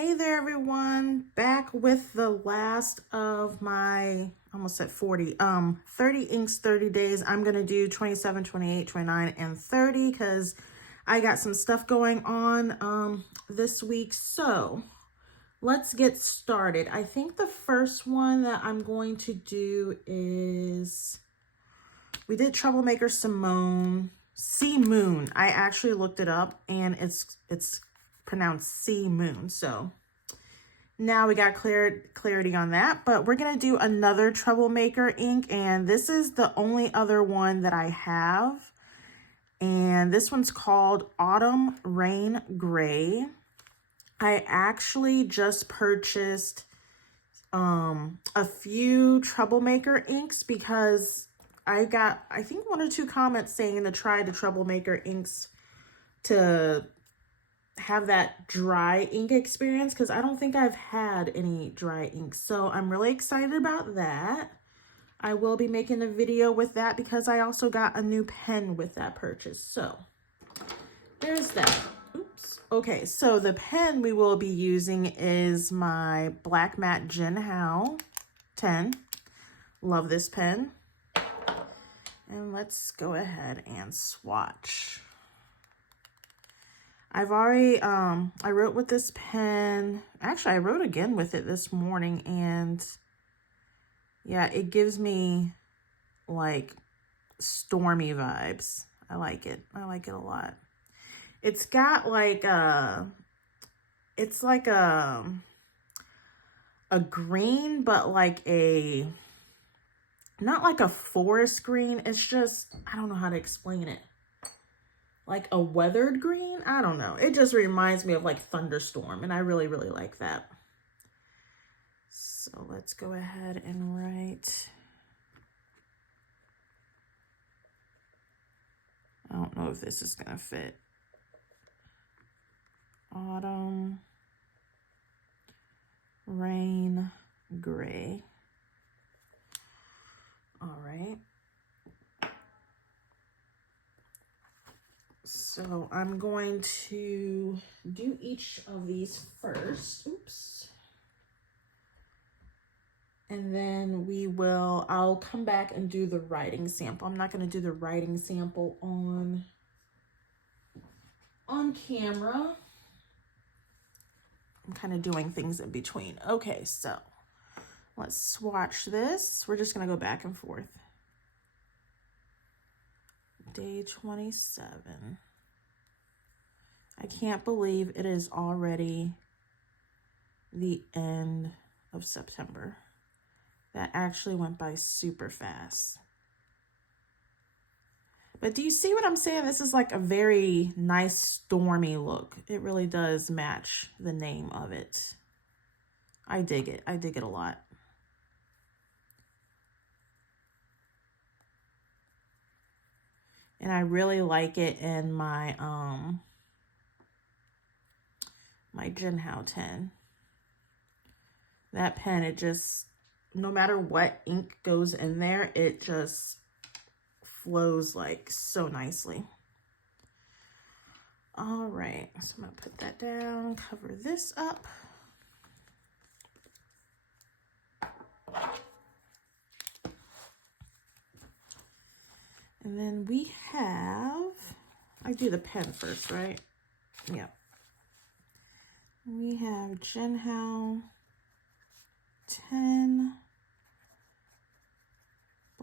Hey there everyone, back with the last of my, almost at 40, 30 inks, 30 days. I'm going to do 27, 28, 29, and 30 because I got some stuff going on this week. So let's get started. I think the first one that I'm going to do is, we did Troublemaker Simone, Sea Moon. I actually looked it up and it's pronounced Sea Moon. So now we got clarity on that, but we're going to do another Troublemaker ink, and this is the only other one that I have. And this one's called Autumn Rain Gray. I actually just purchased a few Troublemaker inks because I got, I think, 1 or 2 comments saying to try the Troublemaker inks to have that dry ink experience, because I don't think I've had any dry ink. So I'm really excited about that. I will be making a video with that because I also got a new pen with that purchase. So there's that. Oops. Okay, so the pen we will be using is my Black Matte Jinhao 10. Love this pen. And let's go ahead and swatch. I've already, I wrote with this pen. Actually, I wrote again with it this morning, and yeah, it gives me like stormy vibes. I like it. I like it a lot. It's got like it's like a green, but like a, not like a forest green. It's just, I don't know how to explain it. Like a weathered green? I don't know. It just reminds me of like thunderstorm, and I really, really like that. So let's go ahead and write. I don't know if this is gonna fit. Autumn Rain Gray. All right. So I'm going to do each of these first. Oops. And then I'll come back and do the writing sample. I'm not going to do the writing sample on camera. I'm kind of doing things in between. Okay, so let's swatch this. We're just going to go back and forth. Day 27. I can't believe it is already the end of September. That actually went by super fast. But do you see what I'm saying? This is like a very nice stormy look. It really does match the name of it. I dig it. I dig it a lot. And I really like it in my my Jinhao 10. That pen, it just, no matter what ink goes in there, it just flows like so nicely. All right, so I'm gonna put that down, cover this up. And then we have, I do the pen first, right? Yeah. We have Jinhao 10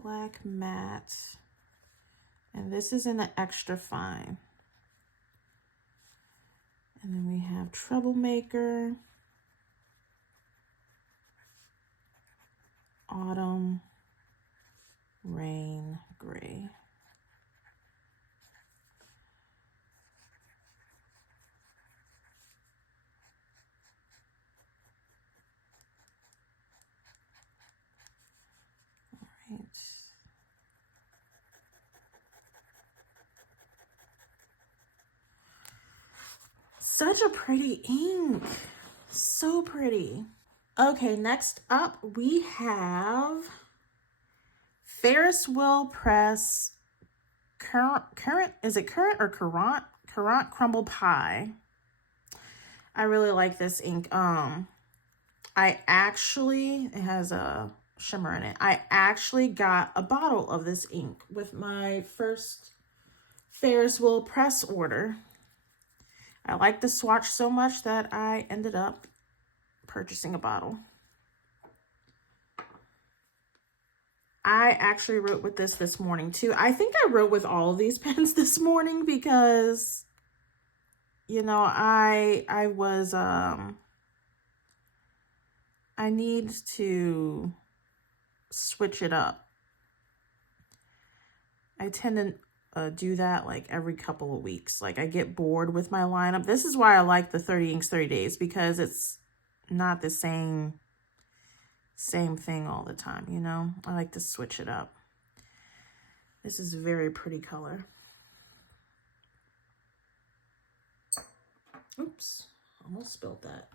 Black Matte, and this is in an extra fine. And then we have Troublemaker, Autumn Rain Gray. All right. Such a pretty ink. So pretty. Okay, next up we have Ferris Wheel Press Current, is it Current or Courant? Courant Crumble Pie. I really like this ink. It has a shimmer in it. I actually got a bottle of this ink with my first Ferris wheel press order. I like the swatch so much that I ended up purchasing a bottle. I actually wrote with this morning too. I think I wrote with all of these pens this morning because, you know, I need to switch it up. I tend to do that like every couple of weeks. Like I get bored with my lineup. This is why I like the 30 inks 30 days, because it's not the same thing all the time, you know? I like to switch it up. This is a very pretty color. Oops, almost spilled that.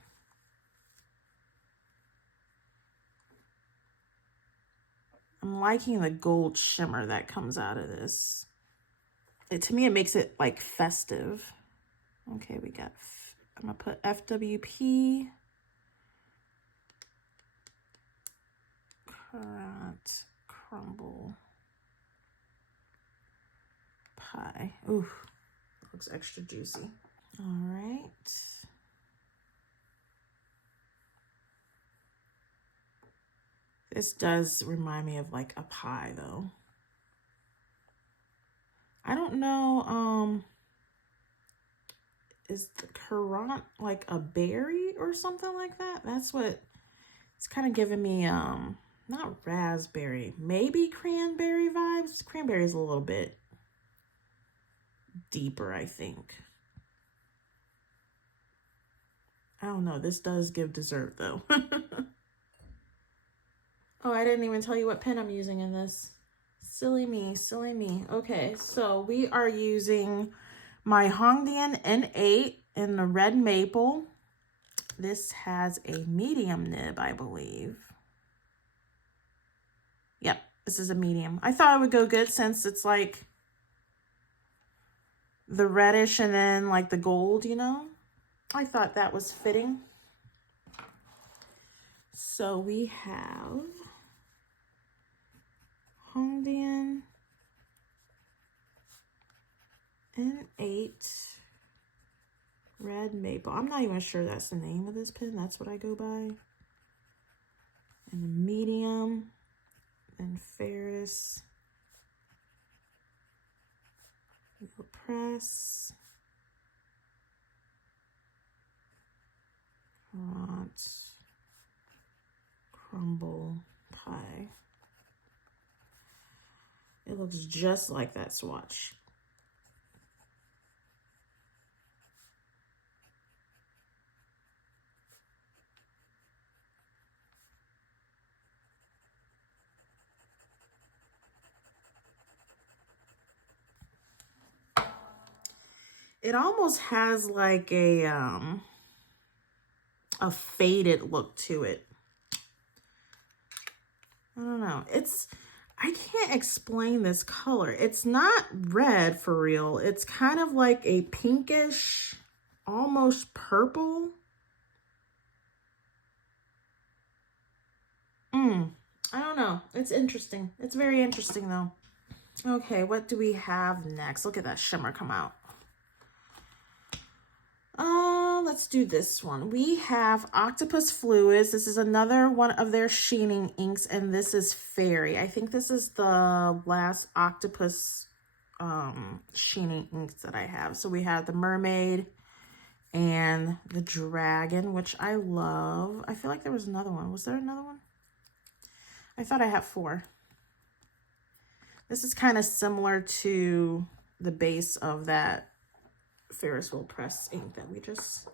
I'm liking the gold shimmer that comes out of this. To me, it makes it like festive. Okay, we got, I'm gonna put FWP. Currant crumble pie. Ooh, looks extra juicy. All right. This does remind me of like a pie though. I don't know, is the currant like a berry or something like that? That's what it's kind of giving me, not raspberry, maybe cranberry vibes. Cranberry is a little bit deeper, I think. I don't know. This does give dessert though. Oh, I didn't even tell you what pen I'm using in this. Silly me, silly me. Okay, so we are using my Hongdian N8 in the red maple. This has a medium nib, I believe. Yep, this is a medium. I thought it would go good since it's like the reddish and then like the gold, you know? I thought that was fitting. So we have Hongdian N8 red maple. I'm not even sure that's the name of this pen. That's what I go by. And a medium, then Ferris wheel press, currant crumble pie. It looks just like that swatch. It almost has like a faded look to it. I don't know. I can't explain this color. It's not red for real. It's kind of like a pinkish, almost purple. I don't know. It's interesting. It's very interesting though. Okay, what do we have next? Look at that shimmer come out. Let's do this one. We have Octopus Fluids. This is another one of their sheening inks, and this is Fairy. I think this is the last Octopus sheening inks that I have. So we have the Mermaid and the Dragon, which I love. I feel like there was another one. Was there another one? I thought I had 4. This is kind of similar to the base of that Ferris wheel press ink that we just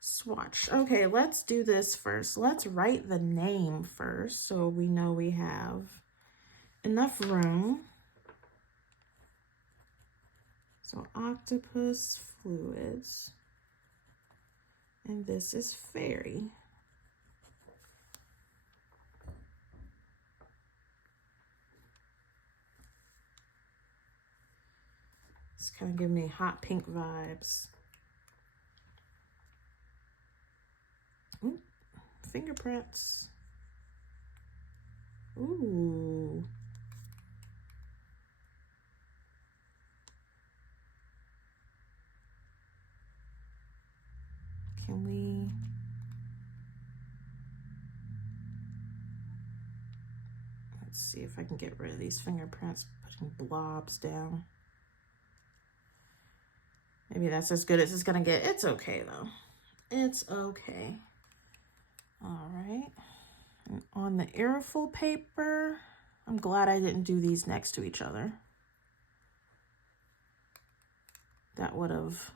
swatched. Okay, let's do this first. Let's write the name first so we know we have enough room. So Octopus Fluids, and this is Fairy. It's kind of giving me hot pink vibes. fingerprints. Ooh. Can we... Let's see if I can get rid of these fingerprints, putting blobs down. Maybe that's as good as it's gonna get. It's okay though. It's okay. All right. And on the airfoil paper, I'm glad I didn't do these next to each other. That would have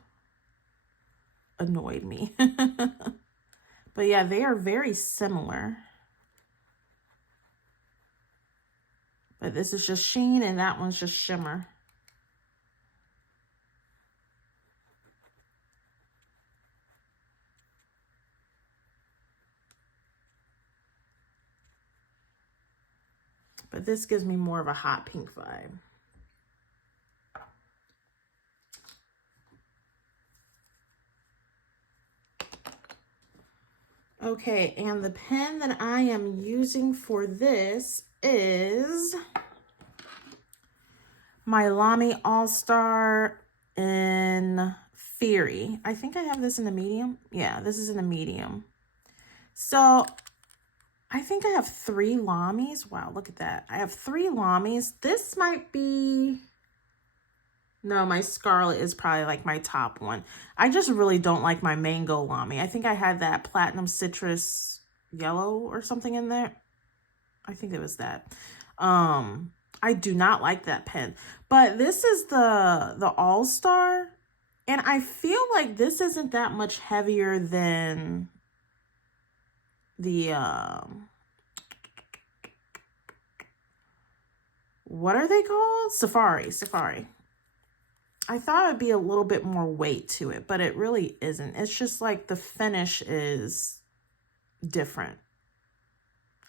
annoyed me. But yeah, they are very similar. But this is just sheen and that one's just shimmer. But this gives me more of a hot pink vibe. Okay, and the pen that I am using for this is my Lamy All-Star in Fury. I think I have this in a medium. Yeah, this is in a medium. So I think I have 3 Lamys. Wow, look at that. I have 3 Lamys. This might be... No, my Scarlet is probably like my top one. I just really don't like my Mango Lamy. I think I had that Platinum Citrus Yellow or something in there. I think it was that. I do not like that pen. But this is the All-Star. And I feel like this isn't that much heavier than the... what are they called? Safari. I thought it'd be a little bit more weight to it, but it really isn't. It's just like the finish is different.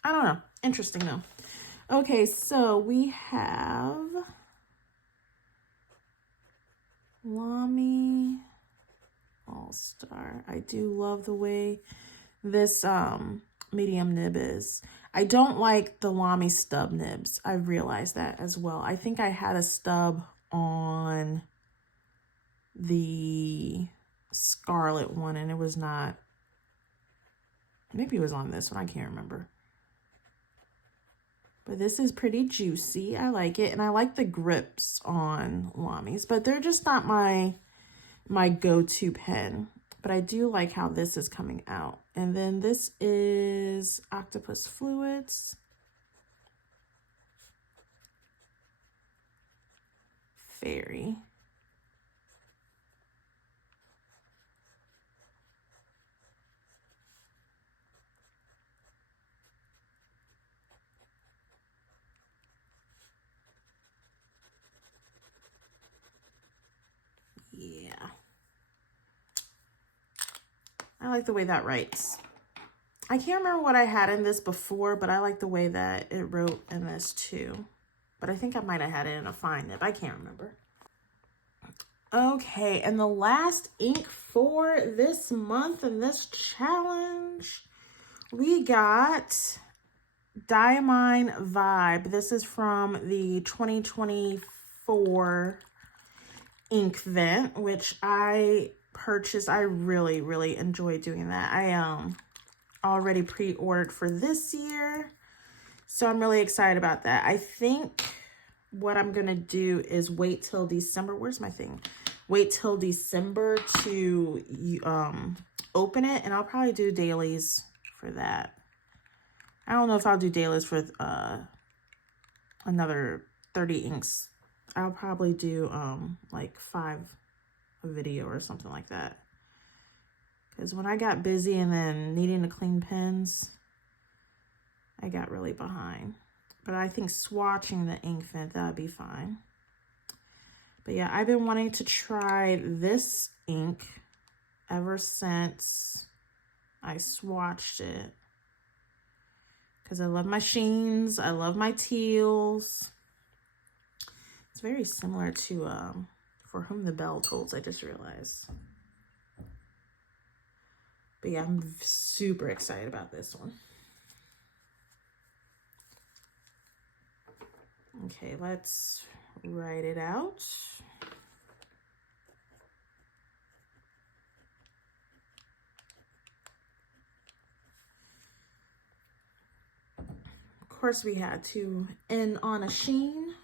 I don't know. Interesting though. Okay, so we have Lamy All-Star. I do love the way this medium nib is. I don't like the Lamy stub nibs. I realized that as well. I think I had a stub on the Scarlet one and it was not, maybe it was on this one, I can't remember. But this is pretty juicy. I like it, and I like the grips on Lamys, but they're just not my go-to pen. But I do like how this is coming out. And then this is Octopus Fluids. Fairy. Yeah. I like the way that writes. I can't remember what I had in this before, but I like the way that it wrote in this too. But I think I might have had it in a fine nib. I can't remember. Okay, and the last ink for this month and this challenge, we got Diamine Vibe. This is from the 2024 ink vent, which I purchased. I really enjoy doing that. I already pre-ordered for this year, so I'm really excited about that. I think what I'm gonna do is wait till December. Where's my thing? Wait till December to open it, and I'll probably do dailies for that. I don't know if I'll do dailies for another 30 inks. I'll probably do like 5 a video or something like that. Because when I got busy and then needing to clean pens, I got really behind. But I think swatching the ink vent, that would be fine. But yeah, I've been wanting to try this ink ever since I swatched it. Because I love my sheens, I love my teals. It's very similar to For Whom the Bell Tolls, I just realized. But yeah, I'm super excited about this one. Okay, let's write it out. Of course, we had to end on a sheen.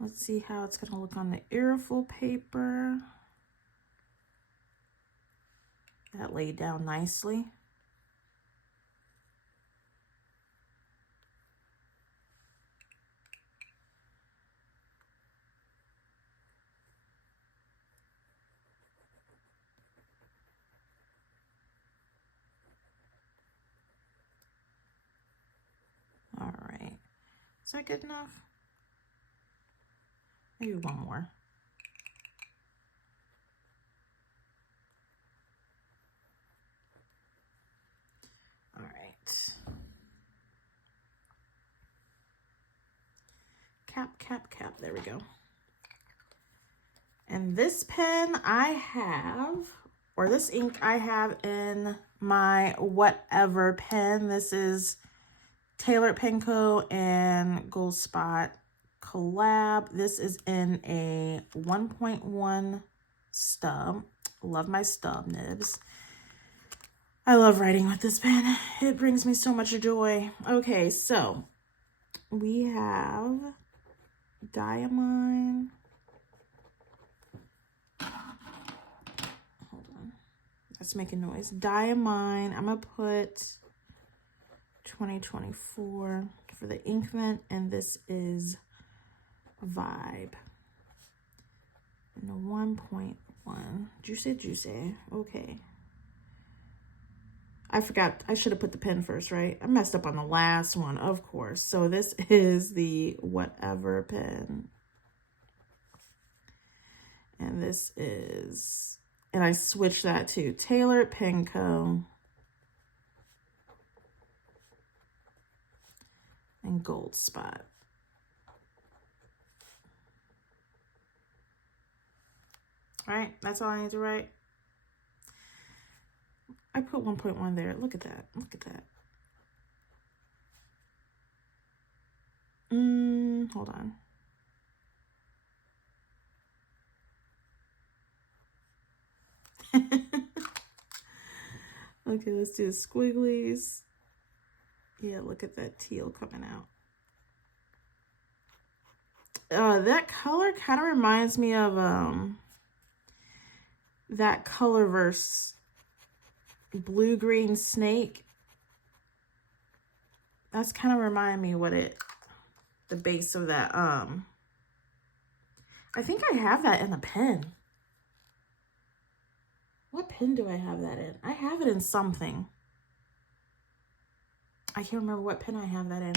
Let's see how it's gonna look on the airfoil paper. That laid down nicely. All right, is that good enough? Maybe one more. All right. Cap, cap, cap, there we go. And this pen I have, or this ink I have in my Whatever pen. This is Tailored Pen Co. and Gold Spot collab. This is in a 1.1 stub. Love my stub nibs. I love writing with this pen. It brings me so much joy. Okay, so we have Diamine. Hold on. That's making noise. Diamine. I'm going to put 2024 for the ink vent, and this is Vibe. And a 1.1. Juicy. Okay. I forgot. I should have put the pen first, right? I messed up on the last one, of course. So this is the Whatever pen. And this is, and I switched that to Tailored Pen Co. and Gold Spot. All right, that's all I need to write. I put 1.1 there. Look at that. Look at that. Hold on. Okay, let's do squigglies. Yeah, look at that teal coming out. That color kind of reminds me of that Colorverse blue-green snake. That's kind of remind me what the base of that, I think I have that in a pen. What pen do I have that in? I have it in something. I can't remember what pen I have that in.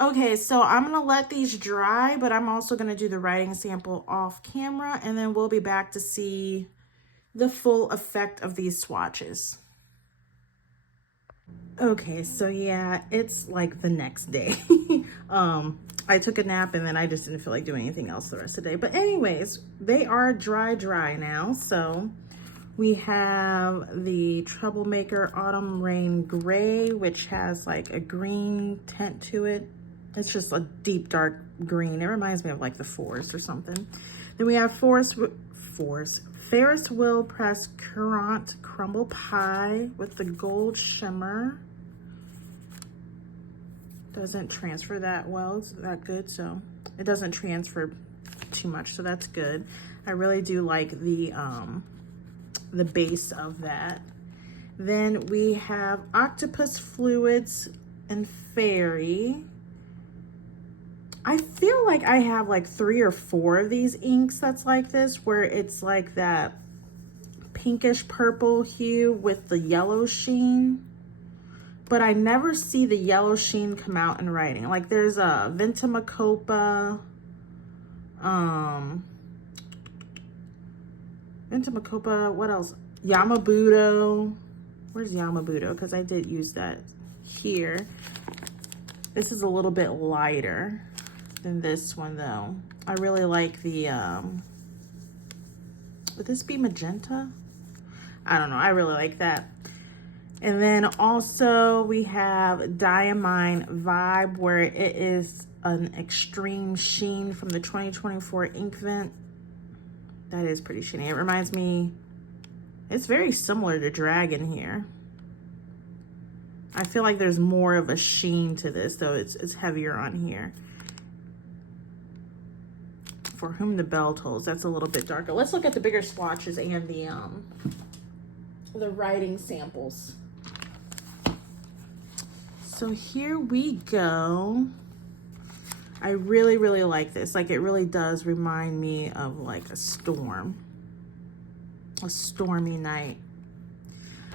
Okay, so I'm gonna let these dry, but I'm also gonna do the writing sample off camera, and then we'll be back to see the full effect of these swatches. Okay, so yeah, it's like the next day. I took a nap and then I just didn't feel like doing anything else the rest of the day. But anyways, they are dry now. So we have the Troublemaker Autumn Rain Gray, which has like a green tint to it. It's just a deep dark green. It reminds me of like the Forest or something. Then we have Ferris Wheel Press Currant Crumble Pie with the gold shimmer. Doesn't transfer that well. It's that good, so it doesn't transfer too much, so that's good. I really do like the base of that. Then we have Octopus Fluids and Fairy. I feel like I have like 3 or 4 of these inks that's like this, where it's like that pinkish purple hue with the yellow sheen. But I never see the yellow sheen come out in writing. Like there's a Ventimacopa, what else? Yamabudo. Where's Yamabudo? Because I did use that here. This is a little bit lighter than this one though. I really like the Would this be magenta? I don't know. I really like that. And then also we have Diamine Vibe, where it is an extreme sheen from the 2024 ink vent. That is pretty sheeny. It reminds me, it's very similar to Dragon here. I feel like there's more of a sheen to this, though it's heavier on here. For Whom the Bell Tolls, that's a little bit darker. Let's look at the bigger swatches and the writing samples. So here we go. I really, really like this. Like, it really does remind me of like a stormy night.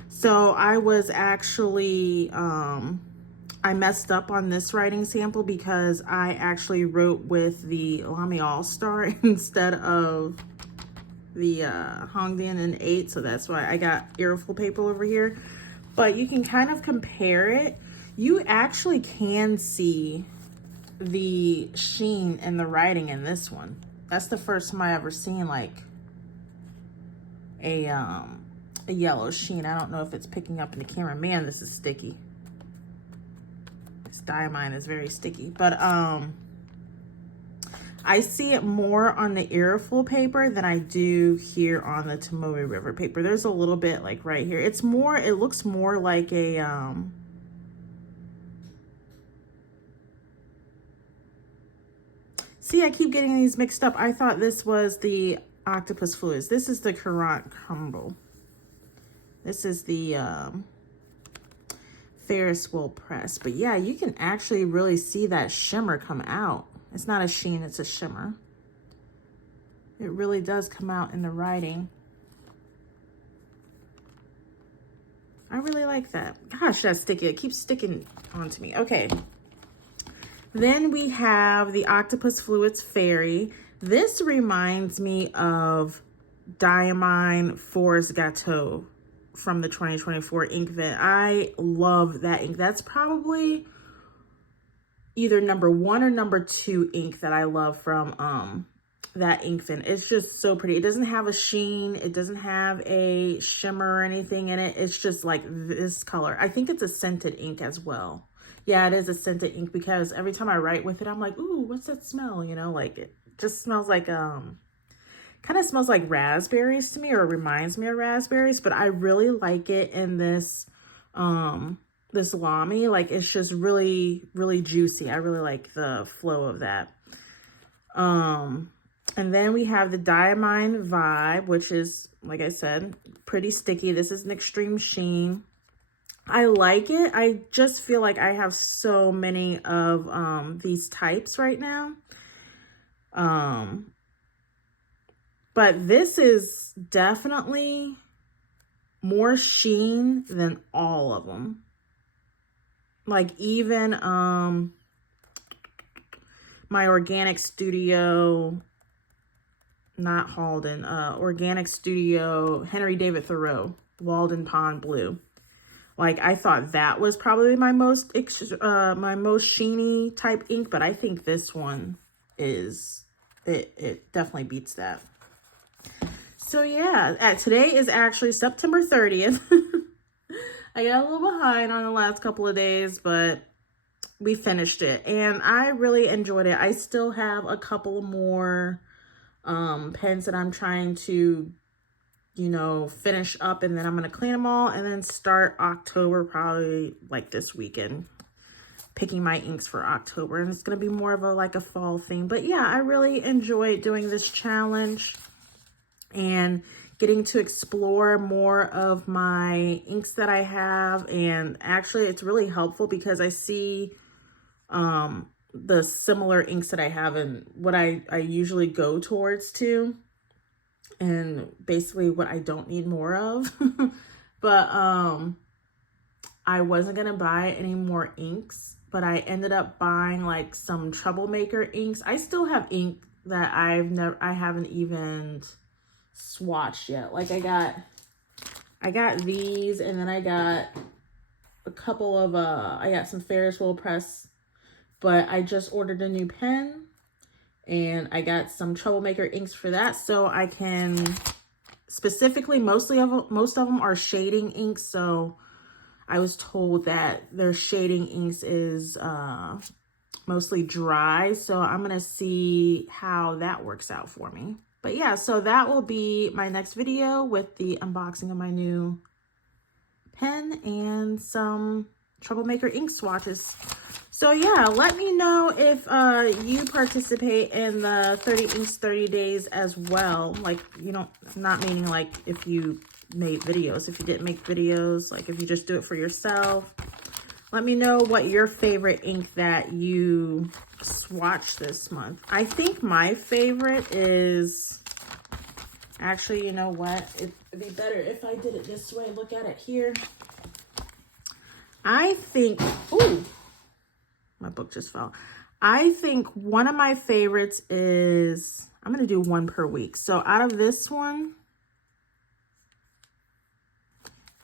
So I was actually, I messed up on this writing sample because I actually wrote with the Lamy All-Star instead of the Hongdian in 8. So that's why I got earful paper over here. But you can kind of compare it. You actually can see the sheen and the writing in this one. That's the first time I ever seen like a yellow sheen. I don't know if it's picking up in the camera. Man, this is sticky. This Diamine is very sticky. But I see it more on the earful paper than I do here on the Tomoe River paper. There's a little bit like right here. It's more, it looks more like a see, I keep getting these mixed up. I thought this was the Octopus Fluids. This is the Courant Crumble. This is the Ferris Wheel Press. But yeah, you can actually really see that shimmer come out. It's not a sheen, it's a shimmer. It really does come out in the writing. I really like that. Gosh, that's sticky. It keeps sticking onto me. Okay. Then we have the Octopus Fluids Fairy. This reminds me of Diamine Forest Gâteau from the 2024 ink vent. I love that ink. That's probably either number 1 or number 2 ink that I love from that ink vent. It's just so pretty. It doesn't have a sheen. It doesn't have a shimmer or anything in it. It's just like this color. I think it's a scented ink as well. Yeah, it is a scented ink because every time I write with it, I'm like, ooh, what's that smell? You know, like it just smells like, kind of smells like raspberries to me, or reminds me of raspberries, but I really like it in this, this Lamy. Like, it's just really, really juicy. I really like the flow of that. And then we have the Diamine Vibe, which is, like I said, pretty sticky. This is an extreme sheen. I like it. I just feel like I have so many of these types right now. But this is definitely more sheen than all of them. Like even my Organic Studio, not Halden, Organic Studio Henry David Thoreau, Walden Pond Blue. Like, I thought that was probably my most sheeny type ink, but I think this one is, it definitely beats that. So yeah, today is actually September 30th. I got a little behind on the last couple of days, but we finished it and I really enjoyed it. I still have a couple more pens that I'm trying to, you know, finish up, and then I'm going to clean them all and then start October probably like this weekend, picking my inks for October. And it's going to be more of a like a fall theme. But yeah, I really enjoyed doing this challenge and getting to explore more of my inks that I have. And actually it's really helpful because I see the similar inks that I have and what I usually go towards too. And basically what I don't need more of. But I wasn't gonna buy any more inks, but I ended up buying like some Troublemaker inks. I still have ink that I haven't even swatched yet. Like I got these, and then I got a couple of I got some Ferris Wheel Press, but I just ordered a new pen. And I got some Troublemaker inks for that, so I can specifically, most of them are shading inks. So I was told that their shading inks is mostly dry. So I'm going to see how that works out for me. But yeah, so that will be my next video with the unboxing of my new pen and some Troublemaker ink swatches. So yeah, let me know if you participate in the 30 inks 30 days as well. Like, you know, not meaning like if you made videos. If you didn't make videos, like if you just do it for yourself, let me know what your favorite ink that you swatched this month. I think my favorite is, actually, you know what? It'd be better if I did it this way. Look at it here. I think, ooh, my book just fell. I think one of my favorites is, I'm going to do one per week. So out of this one,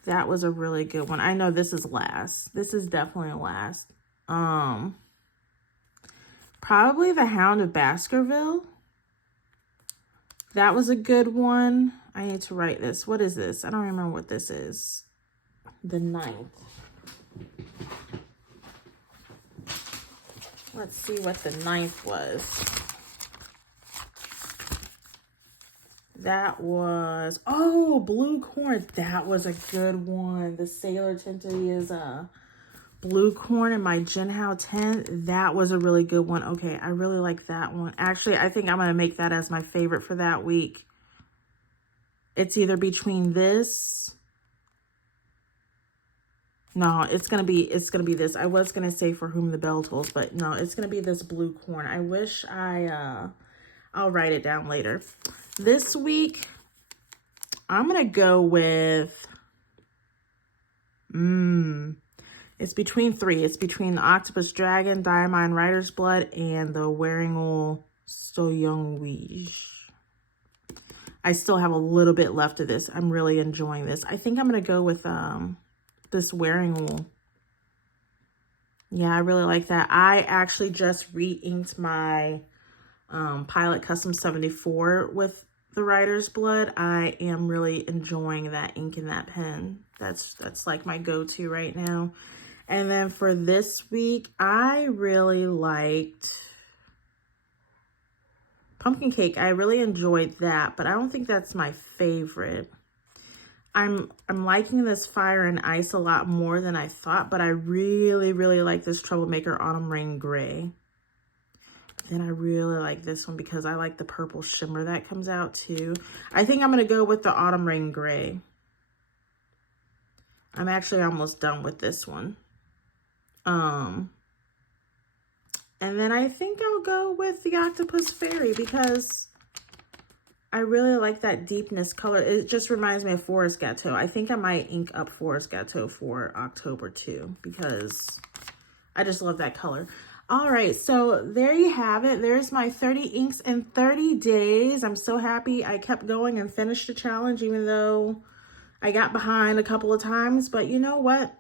that was a really good one. I know this is last. This is definitely last. Probably the Hound of Baskerville. That was a good one. I need to write this. What is this? I don't remember what this is. The 9th. Let's see what the 9th was. That was, oh, Blue Corn. That was a good one. The Sailor Tinted is Blue Corn in my Jinhao 10. That was a really good one. Okay, I really like that one. Actually, I think I'm going to make that as my favorite for that week. It's either between this. No, it's going to be this. I was going to say For Whom the Bell Tolls, but no, it's going to be this Blue Corn. I wish I'll write it down later. This week, I'm going to go with, it's between 3. It's between the Octopus Dragon, Diamine Rider's Blood, and the Wearing So Young Wish. I still have a little bit left of this. I'm really enjoying this. I think I'm going to go with this Wearing. Yeah, I really like that. I actually just re-inked my Pilot Custom 74 with the Rider's Blood. I am really enjoying that ink in that pen. That's like my go-to right now. And then for this week, I really liked Pumpkin Cake. I really enjoyed that, but I don't think that's my favorite. I'm liking this Fire and Ice a lot more than I thought, but I really, really like this Troublemaker Autumn Rain Gray. And I really like this one because I like the purple shimmer that comes out too. I think I'm going to go with the Autumn Rain Gray. I'm actually almost done with this one. And then I think I'll go with the Octopus Fairy because I really like that deepness color. It just reminds me of Forest Gâteau. I think I might ink up Forest Gâteau for October too because I just love that color. All right, so there you have it. There's my 30 inks in 30 days. I'm so happy I kept going and finished the challenge even though I got behind a couple of times. But you know what?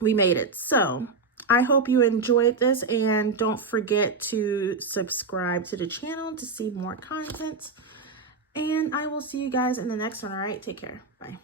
We made it. So I hope you enjoyed this and don't forget to subscribe to the channel to see more content. And I will see you guys in the next one. All right, take care. Bye.